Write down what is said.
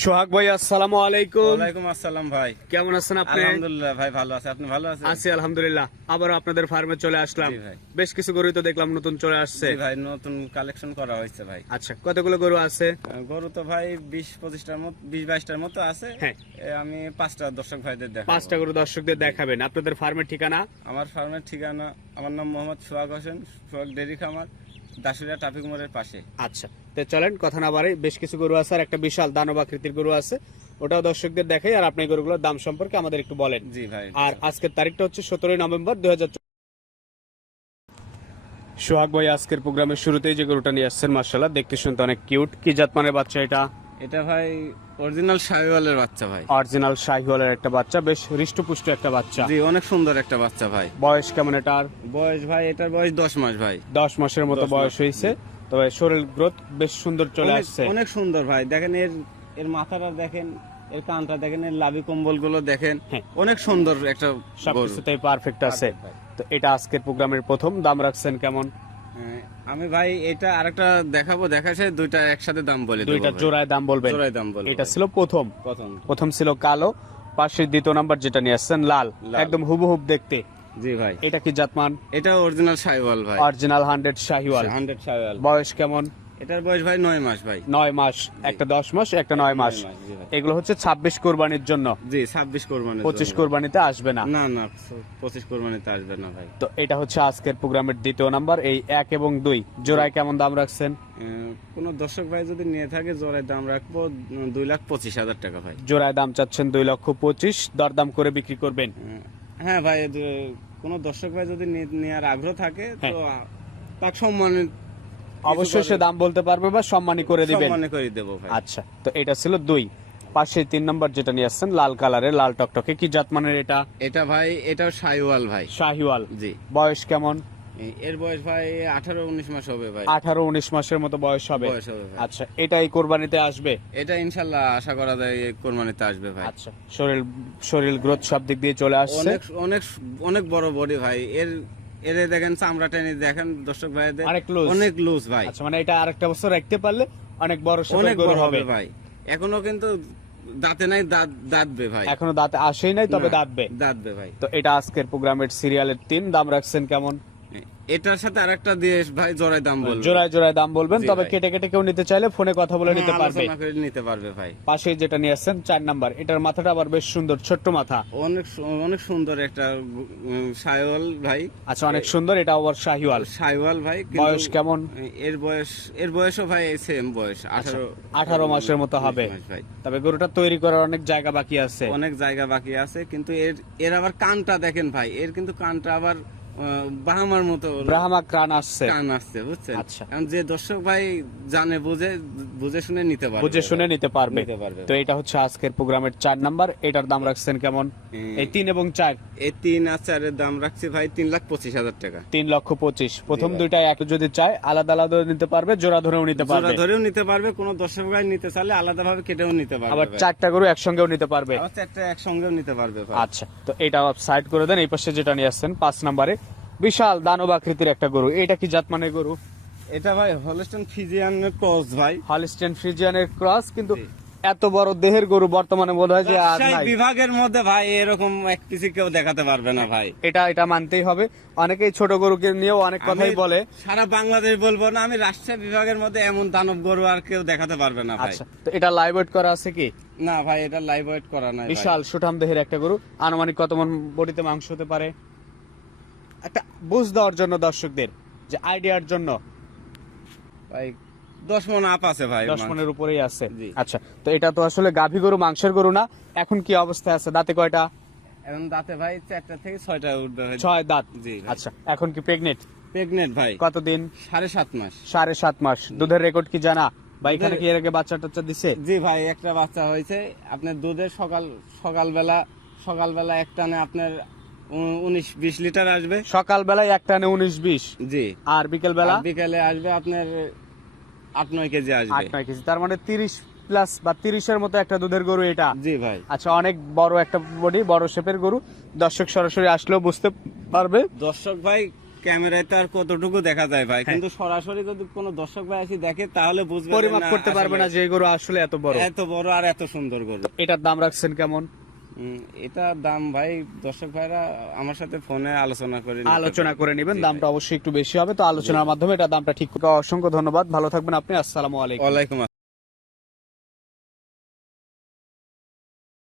সোহাগ ভাই, আসসালামু আলাইকুম। ওয়ালাইকুম আসসালাম ভাই। কেমন আছেন আপনি? আলহামদুলিল্লাহ ভাই, ভালো আছে। আপনি ভালো আছেন? আছি আলহামদুলিল্লাহ। আবার আপনাদের ফার্মে চলে আসলাম। জি ভাই। বেশ কিছু গরু তো দেখলাম নতুন চলে আসছে। জি ভাই, নতুন কালেকশন করা হয়েছে ভাই। আচ্ছা, কতগুলো গরু আছে? গরু তো ভাই 20-25টার মতো, 20-22টার মতো আছে। হ্যাঁ। আমি 5টা দর্শক ভাইদের দেখাবো। 5টা গরু দর্শকদের দেখাবেন। আপনাদের ফার্মের ঠিকানা? আমার ফার্মের ঠিকানা, আমার নাম মোহাম্মদ সোহাগ হোসেন, সোহাগ ডেরি খামার, দাসুরিয়া ট্রাফিক মোড়ের পাশে। আচ্ছা, তো চলেন কথা না বাড়াই, বেশ কিছু গরু আছে আর একটা বিশাল দানব আকৃতির গরু আছে, ওটাও দর্শকদের দেখাই। আর আপনি গরুগুলোর দাম সম্পর্কে আমাদের একটু বলেন। জি ভাই। আর আজকের তারিখটা হচ্ছে 17 নভেম্বর 2024। সোহাগ ভাই, আজকের প্রোগ্রামের শুরুতেই যে গরুটা নিয়ে আসছেন, মাশাআল্লাহ দেখতে শুনতে অনেক কিউট। কি জাতমানের বাচ্চা এটা? এটা ভাই অরিজিনাল শাহিওয়ালের বাচ্চা ভাই। অরিজিনাল শাহিওয়ালের একটা বাচ্চা, বেশ হৃষ্টপুষ্ট একটা বাচ্চা। জি, অনেক সুন্দর একটা বাচ্চা ভাই। বয়স কেমন এটার? বয়স ভাই, এটার বয়স 10 মাস ভাই। 10 মাসের মতো 10 মাস, বয়স হয়েছে। তবে শরীর গ্রোথ বেশ সুন্দর চলে আসছে। অনেক সুন্দর ভাই। দেখেন এর মাথাটা দেখেন, এর কানটা দেখেন, এর লাভি কম্বল গুলো দেখেন। হ্যাঁ। অনেক সুন্দর একটা গরু। সবকিছুতেই পারফেক্ট আছে। Perfect ভাই। তো এটা আজকের প্রোগ্রামের প্রথম। দাম রাখছেন কেমন? আমি ভাই এটা আরেকটা দেখাবো, দেখাচ্ছে দুইটা একসাথে দাম বলে দেবো দুইটা ভাই। জোড়ায় দাম বলবেন? জোড়ায় দাম বলবো এটা ভাই। ছিল প্রথম। প্রথম ছিল কালো, পাশে দ্বিতীয় নাম্বার যেটা নিয়ে আসছেন লাল, লাল। একদম হুবহুব দেখতে। জি ভাই। এটা কি জাতমান? এটা অরিজিনাল শাহিওয়াল ভাই। অরিজিনাল 100 শাহিওয়াল। 100 শাহিওয়াল। বয়স কেমন? এটার বয়স ভাই 9 মাস ভাই। 9 মাস, একটা 10 মাস, একটা 9 মাস। 9 মাস, জি ভাই। এগুলো হচ্ছে 26 কোরবানির জন্য। জি, 26 কোরবানির 25 জন্য। কোরবানিতে আসবে না। না না, 25 কোরবানিতে আসবে না ভাই। তো এটা হচ্ছে আজকের প্রোগ্রামের দ্বিতীয় নাম্বার। এই 1 এবং 2 জোড়ায় কেমন দাম রাখছেন? কোন দর্শক ভাই যদি নিয়ে থাকে, জোড়ায় দাম রাখবো 2,25,000 টাকা ভাই। জোড়ায় দাম চাচ্ছেন 2,25,000, দরদাম করে বিক্রি করবেন? হ্যাঁ ভাই, কোন দর্শক ভাই যদি নেওয়ার আগ্রহ থাকে তো হ্যাঁ। তাকে সম্মান অবশ্যই সে দাম বলতে পারবে বা সম্মানী করে দিবেন। সম্মানে করে দেবো ভাই। আচ্ছা, তো এটা ছিল 2। পাশে 3 নাম্বার যেটা নিয়ে আসছেন লাল কালারের, লাল টকটকে, কি জাতমানের এটা? এটা ভাই, এটাও শাহিওয়াল ভাই। শাহিওয়াল। জি। বয়স কেমন? এর বয়স ভাই 18-19 মাস হবে ভাই। 18-19 মাসের মতো বয়স হবে। বয়স হবে ভাই। আচ্ছা, এটা এই কোরবানিতে আসবে? এটা ইনশাল্লাহ আশা করা যায় এই কোরবানিতে আসবে ভাই। আচ্ছা, শরীর গ্রোথ সব দিক দিয়ে চলে আসছে। অনেক অনেক অনেক বড় বডি ভাই। এর দেখেন চামড়া টেনে দেখেন দর্শক ভাইদের, অনেক লুজ। অনেক লুজ ভাই। আচ্ছা, মানে এটা আরেকটা বছর রাখতে পারলে অনেক বড় অনেক শেপের গরু বড় হবে হবে ভাই। এখনো কিন্তু দাঁতে নাই, দাঁতবে ভাই। এখনো দাঁতে আসেই নাই, তবে না, দাঁতবে। দাঁতবে ভাই। তো এটা আজকের প্রোগ্রামের সিরিয়ালের 3। দাম রাখছেন কেমন? এটার সাথে আরেকটা দিয়ে ভাই জোড়ায় দাম বলবো। জোড়ায় জোড়ায় দাম বলবেন, জি তবে ভাই। কেটে কেটে কেউ নিতে চাইলে ফোনে কথা বলে নিতে হ্যাঁ, পারবে। আলোচনা করে নিতে পারবে ভাই। পাশে যেটা নিয়ে আসছেন 4 নাম্বার, এটার মাথাটা আবার বেশ সুন্দর, ছোট্ট মাথা। অনেক সুন্দর একটা শাহিওয়াল ভাই। আচ্ছা, অনেক সুন্দর। এটা আবার শাহিওয়াল। শাহিওয়াল ভাই। কিন্তু বয়স কেমন? এর বয়সও ভাই সেম বয়স, 18 মাসের মতো হবে। 19 মাস ভাই। তবে গরুটা তৈরি করার অনেক জায়গা বাকি আছে। অনেক জায়গা বাকি আছে, কিন্তু এর আবার কানটা দেখেন ভাই। এর কিন্তু কানটা আবার বাহামার মতো ব্রাহ্মা ক্রান আসছে। কান আসছে, বুঝছেন? আচ্ছা। কারণ যে দর্শক ভাই জানে, বুঝে শুনে নিতে পারবে। বুঝে শুনে নিতে পারবে। নিতে পারবে। তো এটা হচ্ছে আজকের প্রোগ্রামের 4 নাম্বার। এটার দাম রাখছেন কেমন? এই 3 এবং 4। এই 3 আর 4 এর দাম রাখছি ভাই 3,25,000 টাকা। 3,25,000। প্রথম জি ভাই। দুইটা এক যদি চায় আলাদা আলাদা নিতে পারবে, জোড়া ধরেও নিতে জোড়া পারবে। ধরেও নিতে পারবে, কোন দর্শক ভাই নিতে চাইলে আলাদা ভাবে কেটেও নিতে পারবে আবার ভাই। 4টা গরু একসঙ্গেও নিতে পারবে। আবার 4টা একসঙ্গেও নিতে পারবে ভাই। আচ্ছা, তো এটা সাইড করে দেন। এই পাশে যেটা নিয়ে আসছেন 5 নাম্বারে, বিশাল দানব আকৃতির একটা গরু। এটা কি জাতমানের গরু? এটা ভাই হলস্টাইন ফ্রিজিয়ানের ক্রস ভাই। হলস্টেইন ফ্রিজিয়ানের ক্রস। কিন্তু এত বড় দেহের গরু বর্তমানে বোধ হয় যে আর রাজশাহী নাই। বিভাগের মধ্যে ভাই এরকম এক পিসি কেউ দেখাতে পারবে না ভাই। এটা মানতেই হবে। অনেকেই ছোট গরুকে নিয়েও অনেক কথাই আমি বলে। সারা বাংলাদেশ বলবো না, আমি রাজশাহী বিভাগের মধ্যে এমন দানব গরু আর কেউ দেখাতে পারবে না ভাই। আচ্ছা, তো এটা লাইভ ওয়েট করা আছে কি? না ভাই, এটা লাইভ ওয়েট করা নাই ভাই। বিশাল সুঠাম দেহের একটা গরু। আনুমানিক কত মন বডিতে মাংস হতে পারে? একটা বুঝ দেওয়ার জন্য দর্শকদের, যে আইডিয়ার জন্য। ভাই 10 মণ আপ আছে ভাই। 10 মনের উপরেই আছে। জি। আচ্ছা, তো এটা তো আসলে গাভী গরু, মাংসের গরু না। এখন কি অবস্থায় আছে? দাঁতে কয়টা? এখন দাঁতে ভাই 4টা থেকে 6টা উঠবে ভাই। 6 দাঁত। জি ভাই। আচ্ছা, এখন কি প্রেগনেন্ট? প্রেগনেন্ট ভাই। কতদিন? 7.5 মাস। 7.5 মাস। দুধের রেকর্ড কি জানা? বা এখানে কি এর আগে বাচ্চা টাচ্চা দিছে? জি ভাই, একটা বাচ্চা হয়েছে। আপনার দুধের সকালবেলা একটানে আপনার 19-20 লিটার আসবে। সকালবেলায় একটানে 19-20। জি। আর বিকেল বেলা আর বিকেলে আসবে আপনার 8-9 কেজি আসবে। 8-9 কেজি। তার মানে 30 প্লাস বা 30-এর মতো একটা দুধের গরু এটা। জি ভাই। আচ্ছা, অনেক বড় একটা বডি, বড় শেপের গরু। দর্শক সরাসরি আসলেও বুঝতে পারবে। দর্শক ভাই ক্যামেরায় তো আর কতটুকু দেখা যায় ভাই, কিন্তু সরাসরি যদি কোনো দর্শক ভাই আসি দেখে তাহলে বুঝবে যে পরিমাপ না, করতে পারবে না আসলে যে এই গরু আসলে এত বড়। এত বড় আর এত সুন্দর গরু। এটার দাম রাখছেন কেমন? এটার দাম ভাই দর্শক ভাইরা আমার সাথে ফোনে আলোচনা করে নিতে আলোচনা পারে। করে নেবেন, জি দামটা অবশ্যই একটু বেশি হবে, তো আলোচনার মাধ্যমে এটা দামটা ঠিক। অসংখ্য ধন্যবাদ, ভালো থাকবেন আপনি। আসসালামু আলাইকুম। ওয়ালাইকুম